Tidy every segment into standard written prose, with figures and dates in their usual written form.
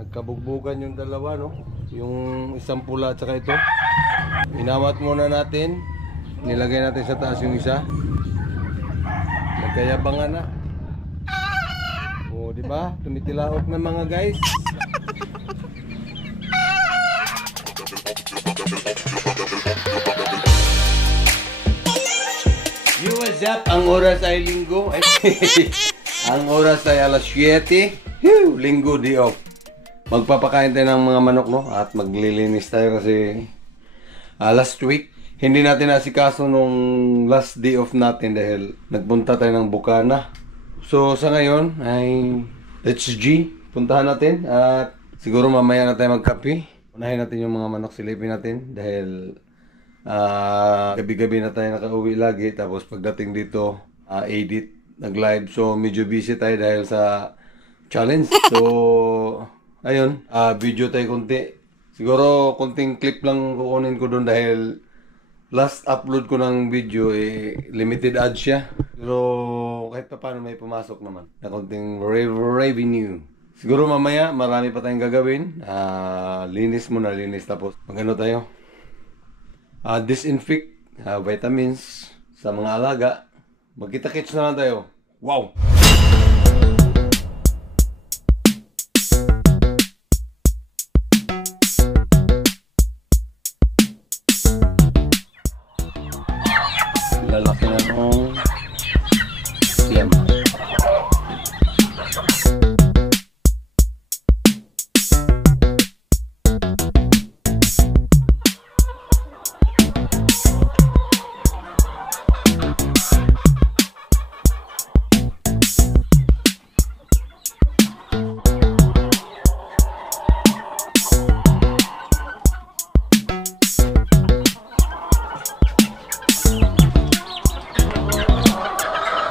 Nagkabugbugan yung dalawa, no? Yung isang pula at saka ito. Inawat muna natin. Nilagay natin sa taas yung isa. Nagkayabangan na. O, di ba? Tumitilaok na mga guys. What's up? Ang oras ay linggo. Ang oras ay alas 7. Linggo, di off. Magpapakain tayo ng mga manok, no? At maglilinis tayo kasi last week hindi natin nasikaso nung last day off natin dahil nagpunta tayo ng Bukana. So sa ngayon ay let's G. Puntahan natin at siguro mamaya na tayo magkape. Unahin natin yung mga manok, silipin natin dahil gabi-gabi na tayo nakauwi lagi. Tapos pagdating dito edit, nag-live. So medyo busy tayo dahil sa challenge. So ayun, video tayo konti. Siguro konting clip lang kukunin ko doon dahil last upload ko ng video limited ad siya. Pero kahit pa paano may pumasok naman na konting revenue. Siguro mamaya marami pa tayong gagawin. Linis muna, linis. Tapos magano tayo? Disinfect, vitamins sa mga alaga. Magkita-kits na lang tayo. Wow! Lalaki na nung siyam.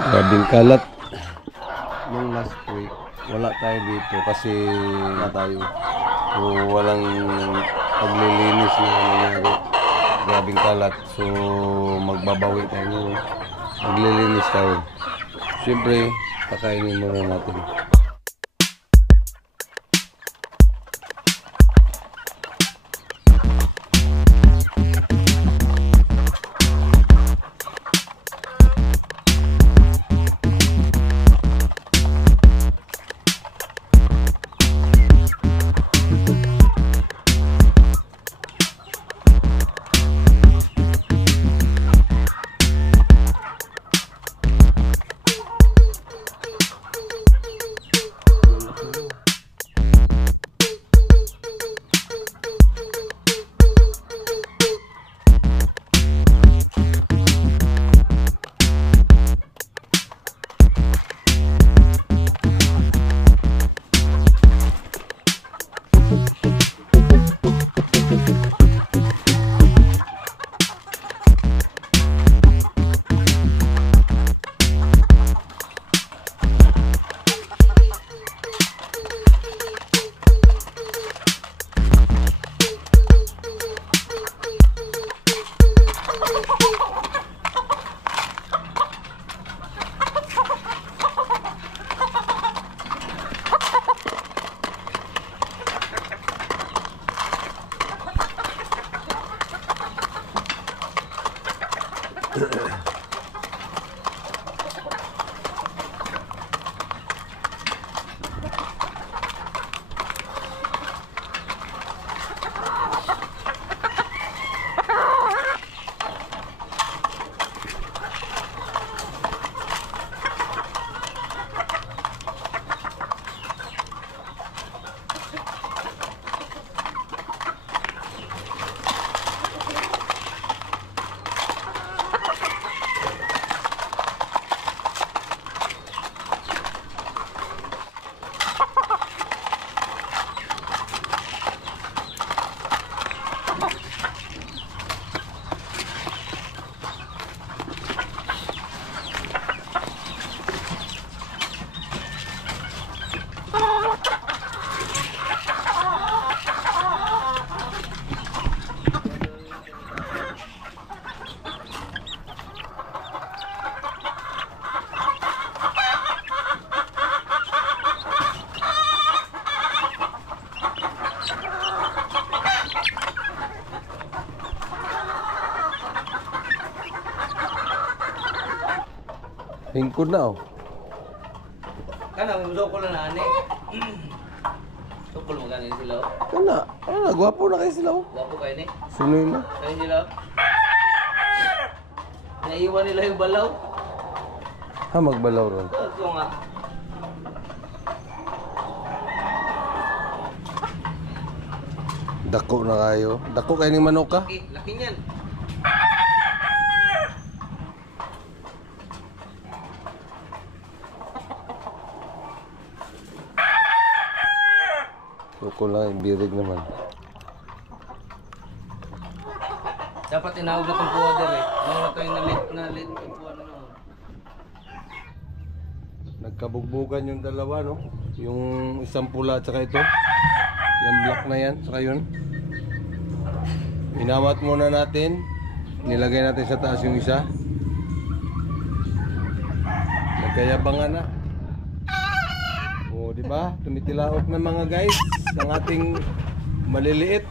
Grabing kalat. Nung last week, wala tayo dito kasi na tayo. So, walang paglilinis na nangyari. Grabing kalat. So, magbabawi tayo. Maglilinis tayo. Siyempre, pakainin muna natin. Lingkod na oh. Kana, sukol na ani. Sukol mo ganin sila. Kana, gwapo na kayo sila oh. Wapo kayo ni. Sunoy na. Kayo sila. Naiwan nila yung balaw. Ha, magbalaw ron. Ito nga. Dako na kayo. Dako kayo ng manok ka? Laki niyan. Dako lang, birig naman. Dapat tinawag na itong puwader eh. Ano na ito yung nalit yung puwader na. Nagkabugbugan yung dalawa, no? Yung isang pula at saka ito. Yung black na yan, saka yun. Inawat muna natin. Nilagay natin sa taas yung isa. Nagkayabangan na. O, di ba? Tumitilaok na mga guys ang ating maliliit.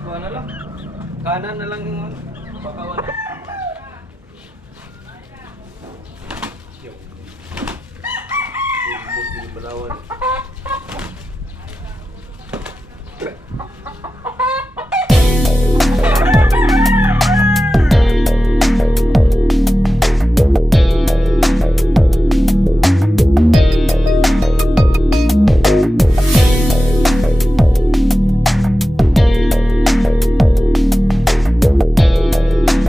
Kuha na lang. Kanan na lang yung pakawan. Balawan.